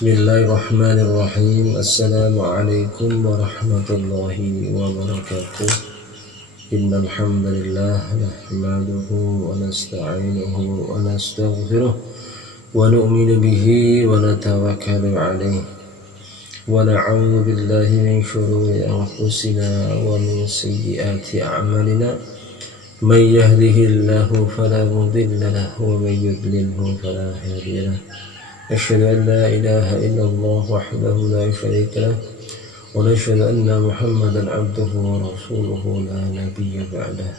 Bismillahirrahmanirrahim. Assalamualaikum warahmatullahi wabarakatuh. Innal hamdalillah nahmaduhu wa nasta'inuhu wa nastaghfiruh wa nu'minu bihi wa natawakkalu alayhi wa na'udzu billahi min shururi anfusina wa min sayyiati a'malina. Man yahdihillahu fala mudilla lahu wa man yudlilhu fala hadiya lahu. أشهد أن لا إله إلا الله وحده لا شريك له ونشهد أن محمدا عبده ورسوله لا نبي بعده.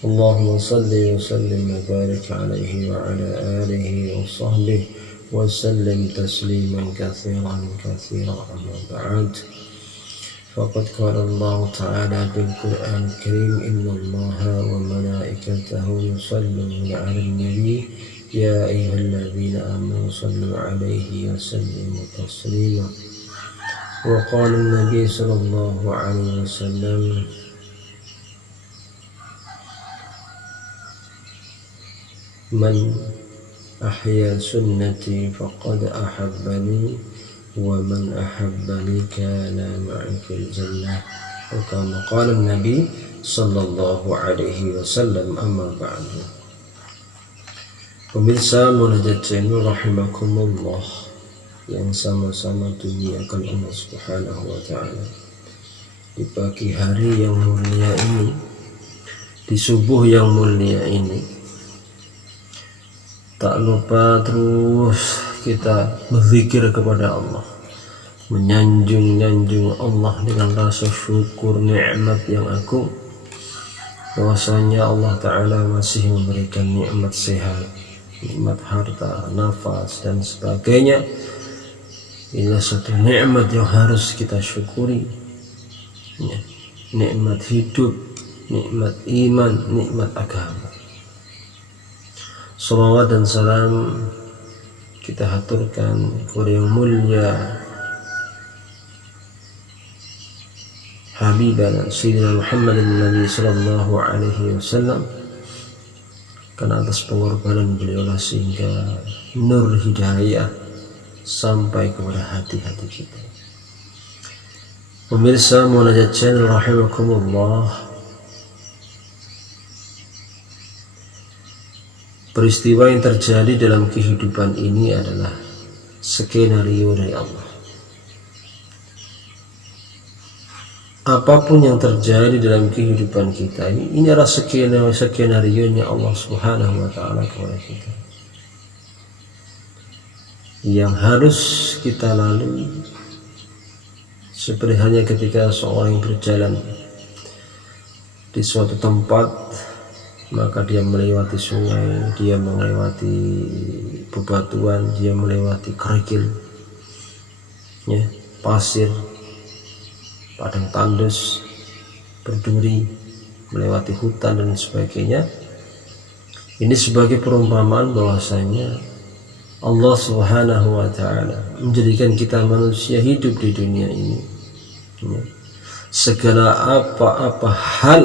اللهم صل وسلم وبارك عليه وعلى آله وصحبه وسلم تسليما كثيرا كثيرا. أما بعد، فقد قال الله تعالى بالقرآن الكريم: إن الله وملائكته يصلون على النبي يا أيها الذين آمنوا صلوا عليه وسلموا تسليما. وقال النبي صلى الله عليه وسلم: من أحيا سنتي فقد أحبني ومن أحبني كان معي في الجنة. وكما قال النبي صلى الله عليه وسلم. أما بعد. Pemirsa Munajat Channel rahimakumullah yang sama-sama dimuliakan Allah Subhanahu wa Ta'ala, di pagi hari yang mulia ini, di subuh yang mulia ini, tak lupa terus kita berzikir kepada Allah, menyanjung Allah dengan rasa syukur nikmat yang agung, bahwasanya Allah Ta'ala masih memberikan nikmat sehat, nikmat harta, nafas dan sebagainya. Inilah satu nikmat yang harus kita syukuri, ya. Nikmat hidup, nikmat iman, nikmat agama. Salawat dan salam kita haturkan kepada yang mulia Habibana Sayyidina Muhammad Nabi Sallallahu Alaihi Wasallam, karena atas pengorbanan beliaulah sehingga nur hidayah sampai kepada hati-hati kita. Pemirsa Munajat Channel rahimakumullah, peristiwa yang terjadi dalam kehidupan ini adalah skenario dari Allah. Apapun yang terjadi dalam kehidupan kita ini adalah skenario-nya Allah Subhanahu wa Ta'ala kepada kita, yang harus kita lalui. Seperti halnya ketika seorang yang berjalan di suatu tempat, maka dia melewati sungai, dia melewati bebatuan, dia melewati kerikil, ya, pasir, padang tandus, berduri, melewati hutan dan sebagainya. Ini sebagai perumpamaan bahwasanya Allah Subhanahu wa Ta'ala menjadikan kita manusia hidup di dunia ini, ya. Segala apa-apa hal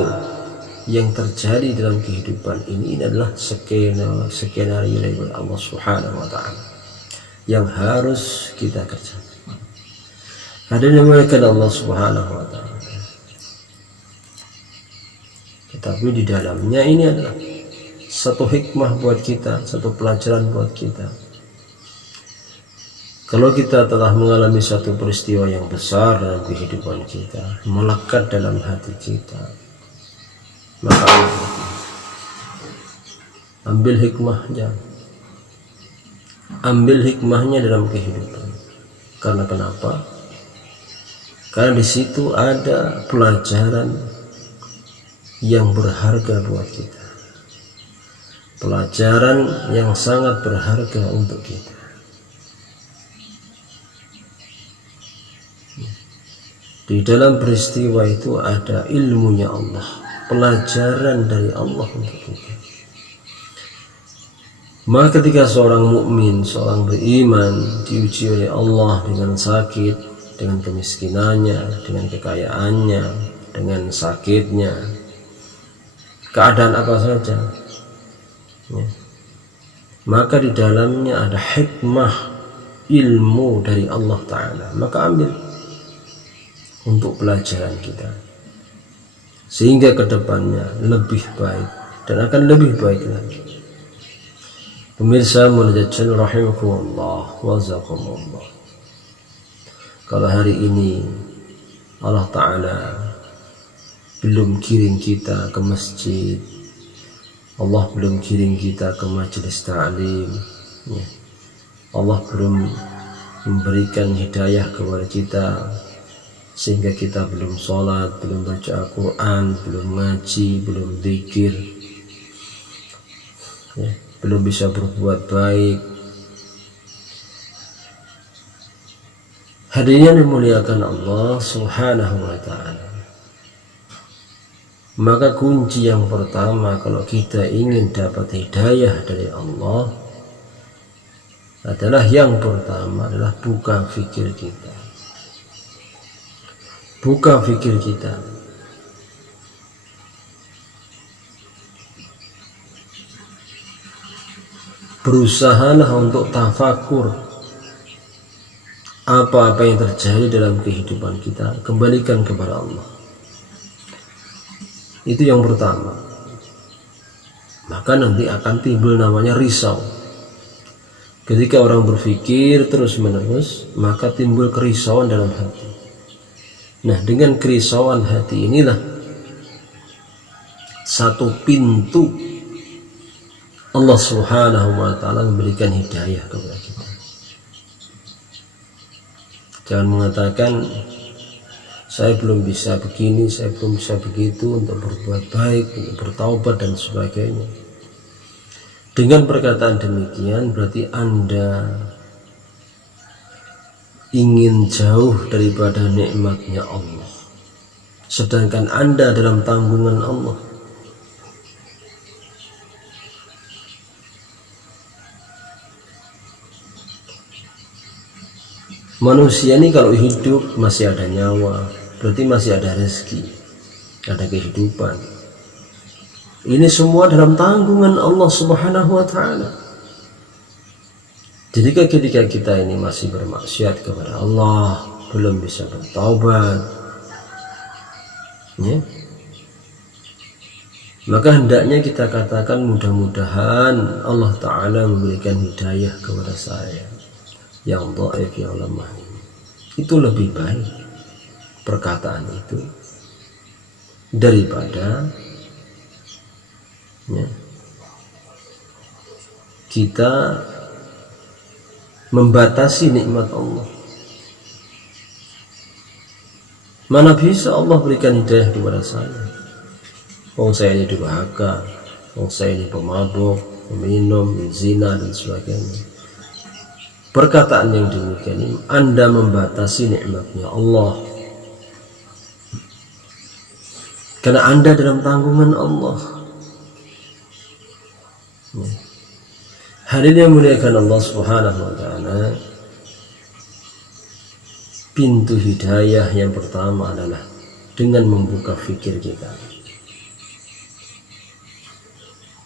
yang terjadi dalam kehidupan ini adalah skenario dari Allah Subhanahu wa Ta'ala yang harus kita kerjakan. Hadirin dimuliakan Allah Subhanahu wa Ta'ala. Tetapi di dalamnya ini adalah satu hikmah buat kita, satu pelajaran buat kita. Kalau kita telah mengalami satu peristiwa yang besar dalam kehidupan kita, melekat dalam hati kita, maka ambil hikmahnya, dalam kehidupan. Karena kenapa? Karena di situ ada pelajaran yang berharga buat kita, pelajaran yang sangat berharga untuk kita. Di dalam peristiwa itu ada ilmunya Allah, pelajaran dari Allah untuk kita. Maka ketika seorang mukmin, seorang beriman diuji oleh Allah dengan sakit, dengan kemiskinannya, dengan kekayaannya, dengan sakitnya, keadaan apa saja, ya. Maka di dalamnya ada hikmah ilmu dari Allah Ta'ala, maka ambil untuk pelajaran kita, sehingga kedepannya lebih baik dan akan lebih baik lagi. Pemirsa munajjal rahimakumullah wa jazakumullah, kalau hari ini Allah Ta'ala belum kirim kita ke masjid, Allah belum kirim kita ke majelis ta'lim, ya, Allah belum memberikan hidayah kepada kita sehingga kita belum sholat, belum baca Al-Quran, belum ngaji, belum zikir, ya, belum bisa berbuat baik. Hadirin yang dimuliakan Allah Subhanahu wa ta'ala, maka kunci yang pertama kalau kita ingin dapat hidayah dari Allah adalah, yang pertama adalah buka fikir kita. Buka fikir kita. Berusahalah untuk tafakur apa-apa yang terjadi dalam kehidupan kita, kembalikan kepada Allah. Itu yang pertama. Maka nanti akan timbul namanya risau. Ketika orang berpikir terus menerus, maka timbul kerisauan dalam hati. Nah, dengan kerisauan hati inilah satu pintu Allah Subhanahu wa ta'ala memberikan hidayah kepada kita. Jangan mengatakan, saya belum bisa begini, saya belum bisa begitu, untuk berbuat baik, untuk bertaubat dan sebagainya. Dengan perkataan demikian berarti Anda ingin jauh daripada nikmatnya Allah, sedangkan Anda dalam tanggungan Allah. Manusia ini kalau hidup masih ada nyawa, berarti masih ada rezeki, ada kehidupan. Ini semua dalam tanggungan Allah Subhanahu wa ta'ala. Jadi ketika kita ini masih bermaksiat kepada Allah, belum bisa bertaubat, ya, maka hendaknya kita katakan, mudah-mudahan Allah Ta'ala memberikan hidayah kepada saya yang dhaif, yang lemah ini. Itu lebih baik perkataan itu daripada, ya, kita membatasi nikmat Allah. Mana bisa Allah berikan hidayah kepada saya? Oh, saya ini durhaka, oh, saya ini pemabuk, peminum, zina dan sebagainya. Perkataan yang demikian ini Anda membatasi nikmatnya Allah, karena Anda dalam tanggungan Allah. Hadirin yang muliakan Allah Subhanahu wa ta'ala, pintu hidayah yang pertama adalah dengan membuka fikir kita.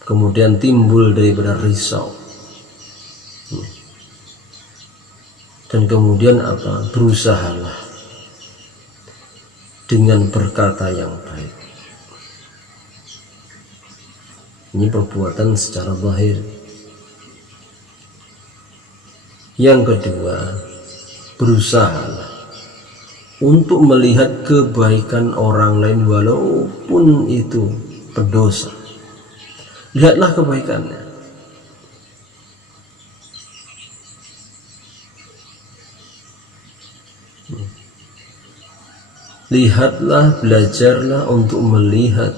Kemudian timbul daripada risau. Dan kemudian apa? Berusahalah dengan berkata yang baik. Ini perbuatan secara zahir. Yang kedua, berusahalah untuk melihat kebaikan orang lain walaupun itu pendosa. Lihatlah kebaikannya. Lihatlah, belajarlah untuk melihat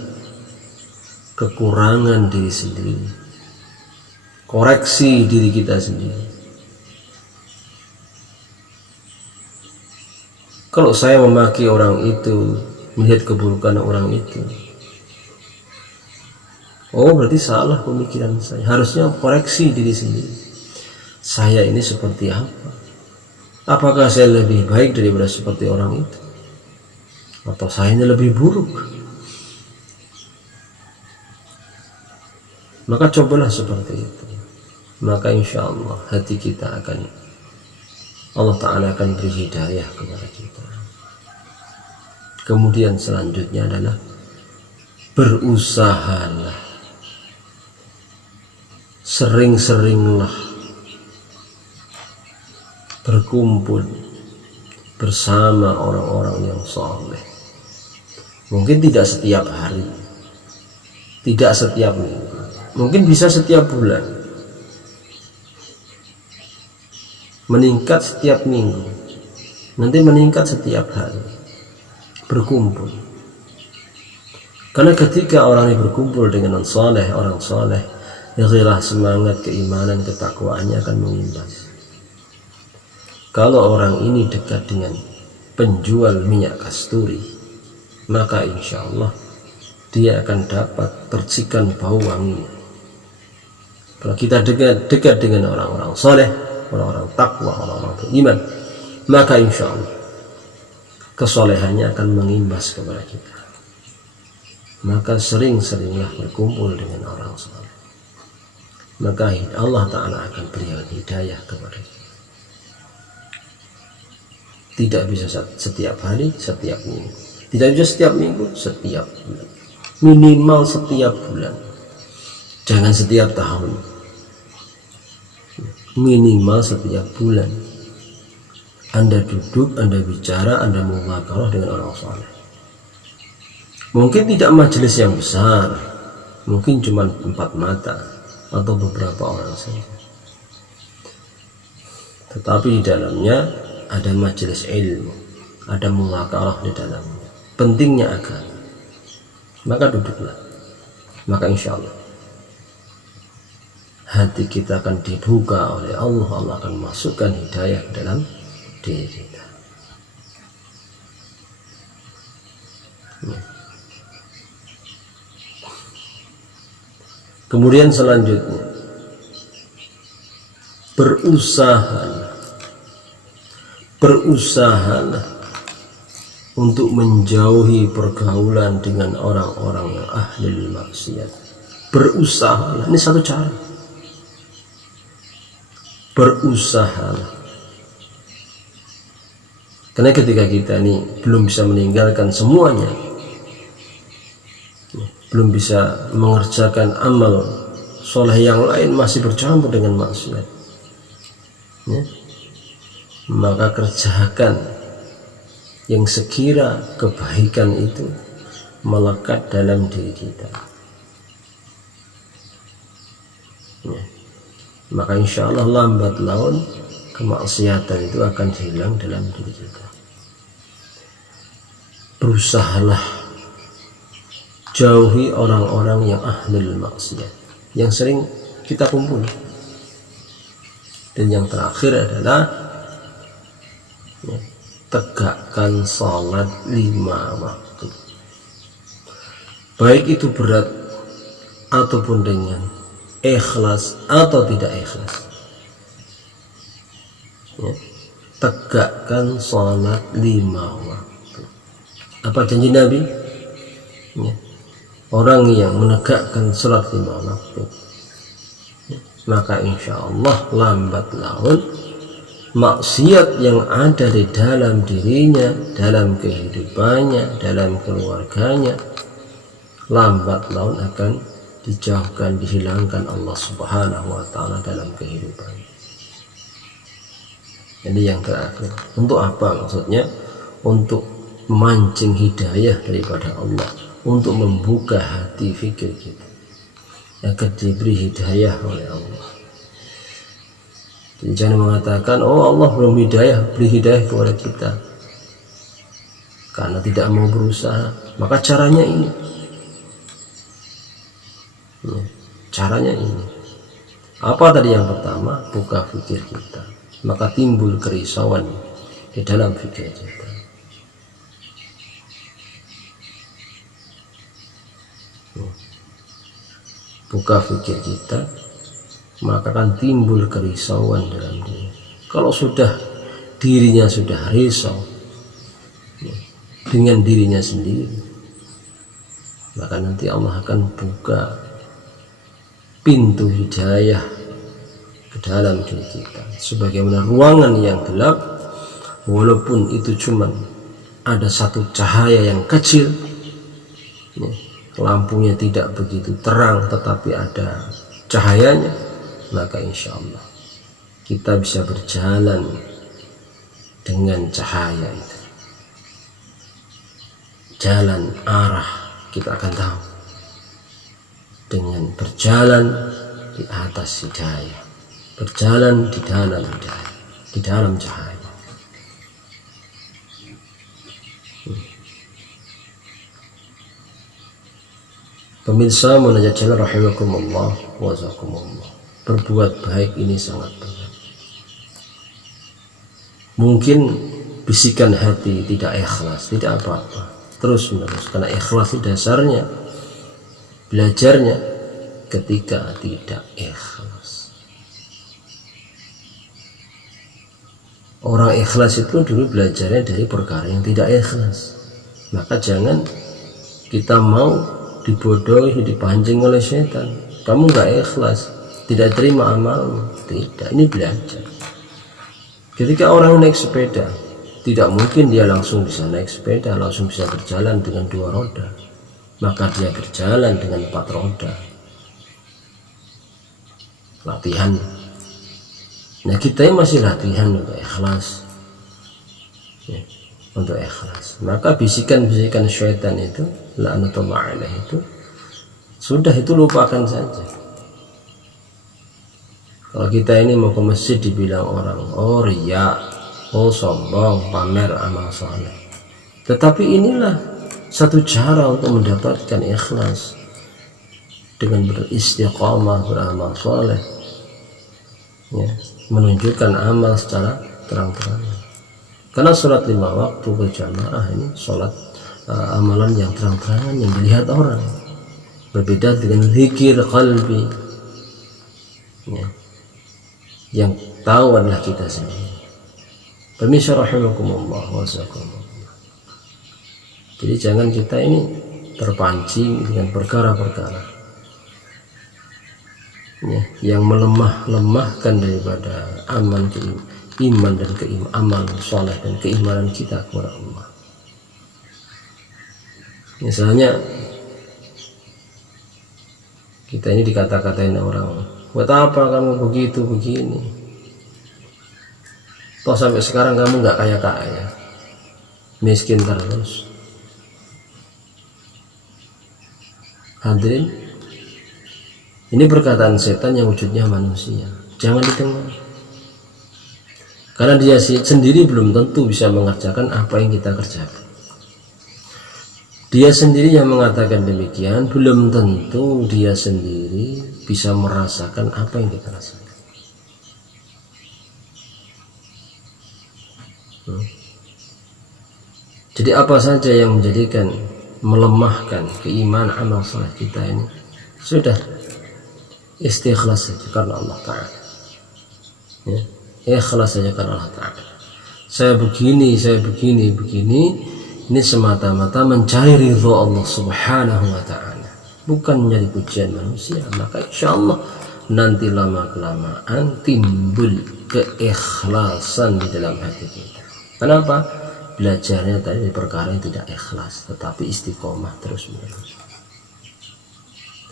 kekurangan diri sendiri, koreksi diri kita sendiri. Kalau saya memaki orang itu, melihat keburukan orang itu, oh, berarti salah pemikiran saya. Harusnya koreksi diri sendiri. Saya ini seperti apa? Apakah saya lebih baik daripada seperti orang itu? Atau saya ini lebih buruk? Maka cobalah seperti itu. Maka insya Allah hati kita akan Allah Ta'ala akan beri hidayah kepada kita. Kemudian selanjutnya adalah berusahalah, sering-seringlah berkumpul bersama orang-orang yang soleh. Mungkin tidak setiap hari, tidak setiap minggu, mungkin bisa setiap bulan, meningkat setiap minggu, nanti meningkat setiap hari, berkumpul. Karena ketika orang ini berkumpul dengan orang soleh, gairah, semangat, keimanan, ketakwaannya akan mengimbas. Kalau orang ini dekat dengan penjual minyak kasturi, maka insya Allah dia akan dapat tercikan bau wanginya. Kalau kita dekat dengan orang-orang soleh, orang-orang takwa, orang-orang beriman, maka insya Allah kesolehannya akan mengimbas kepada kita. Maka sering-seringlah berkumpul dengan orang soleh, maka Allah Ta'ala akan berikan hidayah kepada kita. Tidak bisa setiap hari, setiap minggu, tidak bisa setiap minggu, setiap bulan, minimal setiap bulan, jangan setiap tahun, minimal setiap bulan. Anda duduk, Anda bicara, Anda muzakarah dengan orang soleh. Mungkin tidak majelis yang besar, mungkin cuma 4 mata atau beberapa orang saja, tetapi di dalamnya ada majelis ilmu, ada muzakarah di dalamnya, pentingnya agama. Maka duduklah, maka insya Allah hati kita akan dibuka oleh Allah. Allah akan masukkan hidayah dalam diri kita. Kemudian selanjutnya, berusahalah untuk menjauhi pergaulan dengan orang-orang yang ahli maksiat. Berusahalah, ini satu cara. Berusahalah, karena ketika kita ini belum bisa meninggalkan semuanya, belum bisa mengerjakan amal soleh yang lain, masih bercampur dengan maksiat, ya, maka kerjakan yang sekira kebaikan itu melekat dalam diri kita, ya. Maka insya Allah lambat laun kemaksiatan itu akan hilang dalam diri kita. Berusahalah jauhi orang-orang yang ahlul maksiat, yang sering kita kumpul. Dan yang terakhir adalah, ya, tegakkan salat 5 waktu, baik itu berat ataupun dengan ikhlas atau tidak ikhlas, ya. Tegakkan salat 5 waktu. Apa janji Nabi? Ya. Orang yang menegakkan salat 5 waktu, ya, maka insya Allah lambat laun maksiat yang ada di dalam dirinya, dalam kehidupannya, dalam keluarganya, lambat laun akan dijauhkan, dihilangkan Allah Subhanahu wa Ta'ala dalam kehidupan. Jadi yang terakhir, untuk apa maksudnya? Untuk memancing hidayah daripada Allah, untuk membuka hati fikir kita agar diberi hidayah oleh Allah. Jadi jangan mengatakan, oh Allah belum hidayah, beri hidayah kepada kita, karena tidak mau berusaha. Maka caranya ini, ya, caranya ini. Apa tadi yang pertama? Buka fikir kita, maka timbul kerisauan di dalam fikir kita. Buka fikir kita, maka akan timbul kerisauan dalam diri. Kalau sudah dirinya sudah risau, ya, dengan dirinya sendiri, maka nanti Allah akan buka pintu hidayah ke dalam diri kita, sebagaimana ruangan yang gelap, walaupun itu cuman ada satu cahaya yang kecil, lampunya tidak begitu terang tetapi ada cahayanya, maka insya Allah kita bisa berjalan dengan cahaya itu. Jalan arah kita akan tahu dengan berjalan di atas hidayah, berjalan di dalam hidayah, di dalam cahaya. Pemirsa Munajat Channel rahimakumullah wa jazakumullah, berbuat baik ini sangat berat. Mungkin bisikan hati tidak ikhlas, tidak apa-apa, terus menerus, karena ikhlas itu dasarnya, belajarnya ketika tidak ikhlas. Orang ikhlas itu dulu belajarnya dari perkara yang tidak ikhlas. Maka jangan kita mau dibodohi, dipancing oleh setan. Kamu nggak ikhlas, tidak terima amalmu. Tidak, ini belajar. Ketika orang naik sepeda, tidak mungkin dia langsung bisa naik sepeda, langsung bisa berjalan dengan 2 roda. Maka dia berjalan dengan 4 roda. Latihan. Nah, kita masih latihan untuk ikhlas, ya, untuk ikhlas. Maka bisikan-bisikan syaitan itu, la'natullah alaih, itu sudah, itu lupakan saja. Kalau kita ini mau ke masjid dibilang orang, oh riya, oh sombong, pamer amal soleh. Tetapi inilah satu cara untuk mendapatkan ikhlas, dengan beristiqamah, beramal soleh, ya, menunjukkan amal secara terang-terang. Karena sholat 5 waktu berjamaah ini sholat amalan yang terang-terangan yang dilihat orang, berbeda dengan zikir qalbi, ya, yang tahu adalah kita sendiri. Pemirsa rahimakumullah wa jazakumullah. Jadi jangan kita ini terpancing dengan perkara-perkara, ya, yang melemahkan daripada iman dan amal soleh dan keimanan kita kepada Allah. Misalnya kita ini dikata-katain orang, buat apa kamu begitu begini, toh sampai sekarang kamu nggak kaya-kaya, miskin terus. Hadirin, ini perkataan setan yang wujudnya manusia, jangan didengar, karena dia sendiri belum tentu bisa mengerjakan apa yang kita kerjakan. Dia sendiri yang mengatakan demikian, belum tentu dia sendiri bisa merasakan apa yang kita rasakan. Jadi apa saja yang menjadikan melemahkan keimanan amal saleh kita ini, sudah istikhlas saja karena Allah Ta'ala, ya, ikhlas saja karena Allah Ta'ala. Saya begini, ini semata-mata mencari ridho Allah Subhanahu wa Ta'ala, bukan mencari pujian manusia. Maka insya Allah nanti lama-kelamaan timbul keikhlasan di dalam hati kita. Kenapa? Belajarnya tadi perkara yang tidak ikhlas, tetapi istiqomah terus menerus.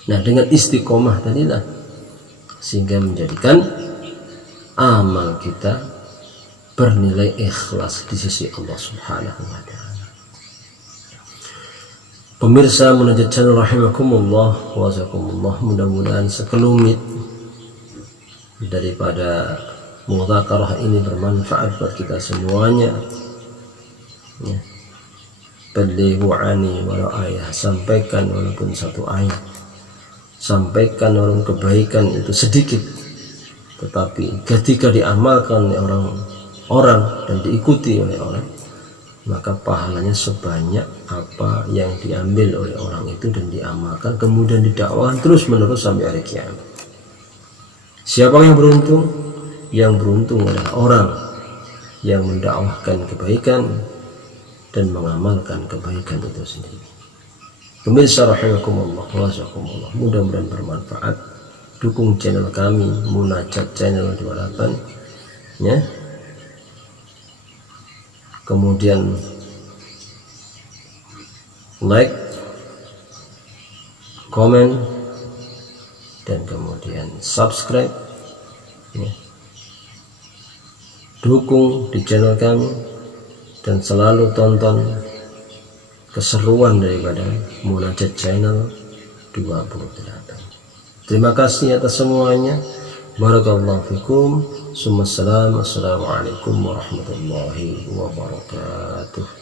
Nah, dengan istiqomah tadilah sehingga menjadikan amal kita bernilai ikhlas di sisi Allah Subhanahu wa Ta'ala. Pemirsa Munajat Channel rahimakumullah wa jazakumullah, mudah-mudahan sekelumit daripada mudzakarah ini bermanfaat buat kita semuanya, ya. Balighu ani walau ayah, sampaikan walaupun 1 ayat, sampaikan walaupun kebaikan itu sedikit, tetapi ketika diamalkan oleh orang dan diikuti oleh orang, maka pahalanya sebanyak apa yang diambil oleh orang itu dan diamalkan, kemudian didakwahkan terus menerus sampai hari kiamat. Siapa yang beruntung? Yang beruntung adalah orang yang mendakwahkan kebaikan dan mengamalkan kebaikan itu sendiri. Pemirsa rahimakumullah wa jazakumullah, mudah-mudahan bermanfaat. dukung channel kami Munajat Channel 28 ya. Kemudian like, komen, dan kemudian subscribe ya. Dukung di channel kami dan selalu tonton keseruan daripada Munajat Channel 28. Terima kasih atas semuanya. Barakallahu fikum. Assalamualaikum warahmatullahi wabarakatuh.